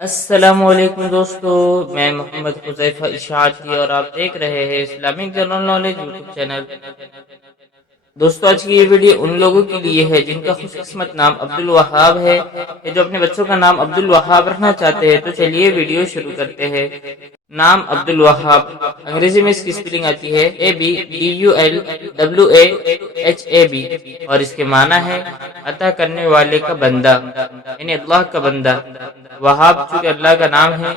السلام علیکم دوستو، میں محمد حذیفہ اشاعتی اور آپ دیکھ رہے ہیں Islamic general knowledge YouTube channel. دوستو آج کی یہ ویڈیو ان لوگوں کے لیے ہے جن کا خوش قسمت نام عبدالوہاب ہے یا جو اپنے بچوں کا نام عبدالوہاب رکھنا چاہتے ہیں۔ تو چلیے ویڈیو شروع کرتے ہیں۔ نام عبدالوہاب، انگریزی میں اس کی سپیلنگ آتی ہے ABDULWAHAB اور اس کے معنی ہے عطا کرنے والے کا بندہ، یعنی اللہ کا بندہ۔ وہاب چونکہ اللہ کا نام ہے،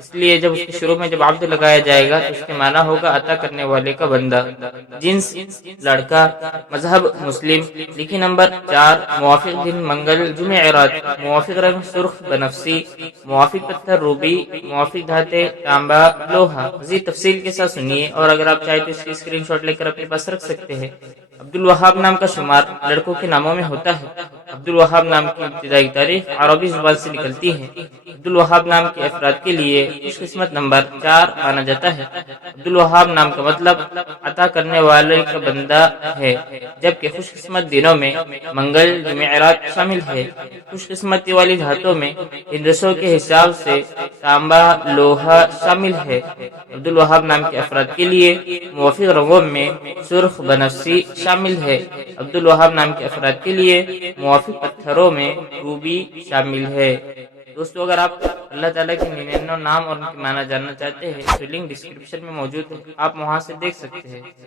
اس لیے جب اس کے شروع میں جب عبد لگایا جائے گا تو اس کے معنی ہوگا عطا کرنے والے کا بندہ۔ جنس لڑکا، مذہب مسلم، لکھی نمبر 4، موافق دن منگل جمعرات، موافق رنگ سرخ بنفسی، موافق پتھر روبی، موافق دھاتیں تانبا لوہا۔ مزید تفصیل کے ساتھ سنیے، اور اگر آپ چاہیں تو اس کی اسکرین شاٹ لے کر اپنے پاس رکھ سکتے ہیں۔ عبدالوہاب نام کا شمار لڑکوں کے ناموں میں ہوتا ہے۔ عبدالوہاب نام کی ابتدائی تاریخ عربی زبان سے نکلتی ہے۔ عبدالوہاب نام کے افراد کے لیے خوش قسمت نمبر 4 مانا جاتا ہے۔ عبدالوہاب نام کا مطلب عطا کرنے والے کا بندہ ہے، جبکہ خوش قسمت دنوں میں منگل جمعرات شامل ہے۔ خوش قسمتی والی دھاتوں میں ہندسوں کے حساب سے تانبا لوہا شامل ہے۔ عبدالوہاب نام کے افراد کے لیے موافق رنگوں میں سرخ بنفسی شامل ہے۔ عبدالوہاب نام کے افراد کے لیے موافق پتھروں میں روبی شامل ہے۔ دوستو اگر آپ اللہ تعالیٰ کے 99 نام اور ان کے معنی جاننا چاہتے ہیں تو لنک ڈسکرپشن میں موجود ہے، آپ وہاں سے دیکھ سکتے ہیں۔